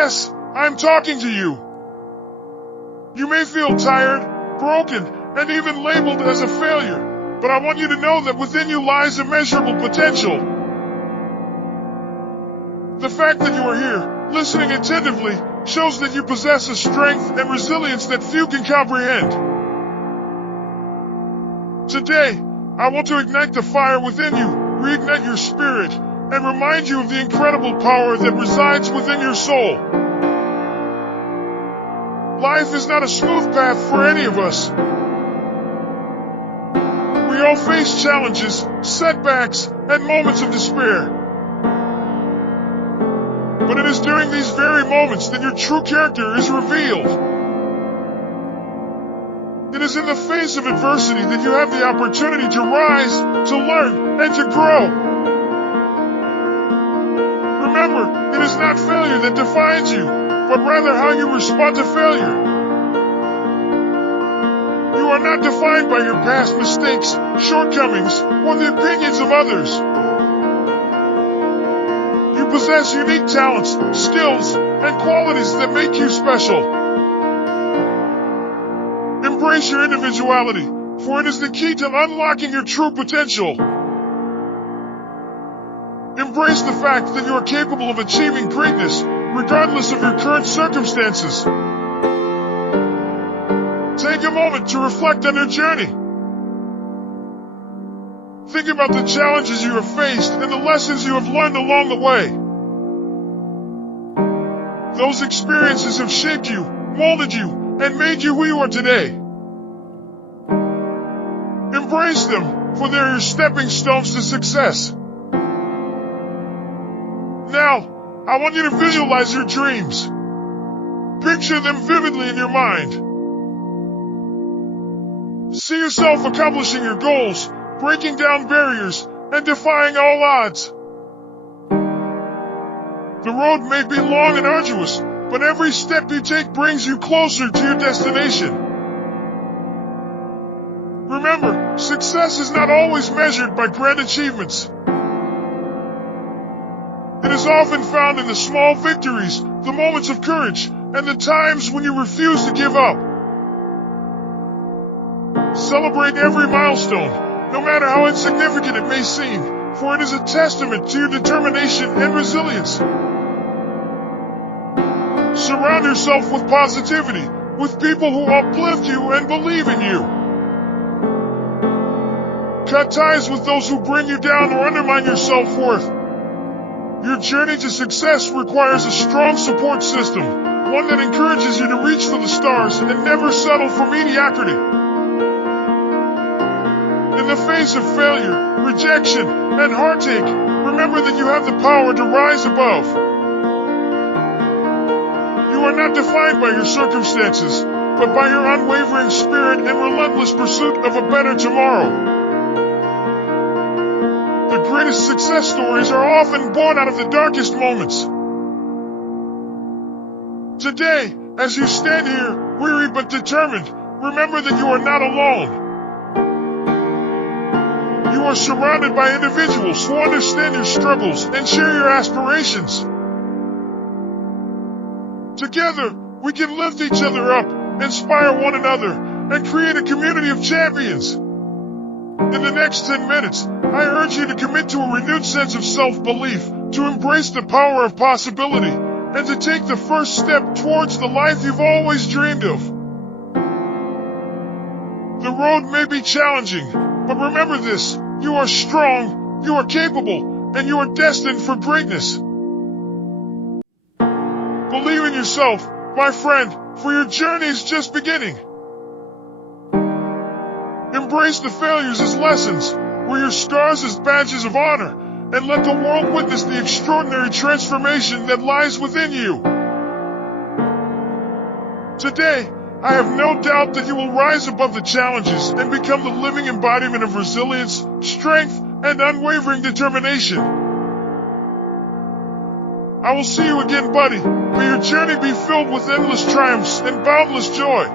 Yes, I'm talking to you. You may feel tired, broken, and even labeled as a failure, but I want you to know that within you lies immeasurable potential. The fact that you are here, listening attentively, shows that you possess a strength and resilience that few can comprehend. Today, I want to ignite the fire within you, reignite your spirit, and remind you of the incredible power that resides within your soul. Life is not a smooth path for any of us. We all face challenges, setbacks, and moments of despair. But it is during these very moments that your true character is revealed. It is in the face of adversity that you have the opportunity to rise, to learn, and to grow. Remember, it is not failure that defines you, but rather how you respond to failure. You are not defined by your past mistakes, shortcomings, or the opinions of others. You possess unique talents, skills, and qualities that make you special. Embrace your individuality, for it is the key to unlocking your true potential. Embrace the fact that you are capable of achieving greatness, regardless of your current circumstances. Take a moment to reflect on your journey. Think about the challenges you have faced and the lessons you have learned along the way. Those experiences have shaped you, molded you, and made you who you are today. Embrace them, for they are your stepping stones to success. Now, I want you to visualize your dreams. Picture them vividly in your mind. See yourself accomplishing your goals, breaking down barriers, and defying all odds. The road may be long and arduous, but every step you take brings you closer to your destination. Remember, success is not always measured by grand achievements. It is often found in the small victories, the moments of courage, and the times when you refuse to give up. Celebrate every milestone, no matter how insignificant it may seem, for it is a testament to your determination and resilience. Surround yourself with positivity, with people who uplift you and believe in you. Cut ties with those who bring you down or undermine your self-worth. Your journey to success requires a strong support system, one that encourages you to reach for the stars and never settle for mediocrity. In the face of failure, rejection, and heartache, remember that you have the power to rise above. You are not defined by your circumstances, but by your unwavering spirit and relentless pursuit of a better tomorrow. The greatest success stories are often born out of the darkest moments. Today, as you stand here, weary but determined, remember that you are not alone. You are surrounded by individuals who understand your struggles and share your aspirations. Together, we can lift each other up, inspire one another, and create a community of champions. In the next 10 minutes, I urge you to commit to a renewed sense of self-belief, to embrace the power of possibility, and to take the first step towards the life you've always dreamed of. The road may be challenging, but remember this: you are strong, you are capable, and you are destined for greatness. Believe in yourself, my friend, for your journey is just beginning. Embrace the failures as lessons, wear your scars as badges of honor, and let the world witness the extraordinary transformation that lies within you. Today, I have no doubt that you will rise above the challenges and become the living embodiment of resilience, strength, and unwavering determination. I will see you again, buddy. May your journey be filled with endless triumphs and boundless joy.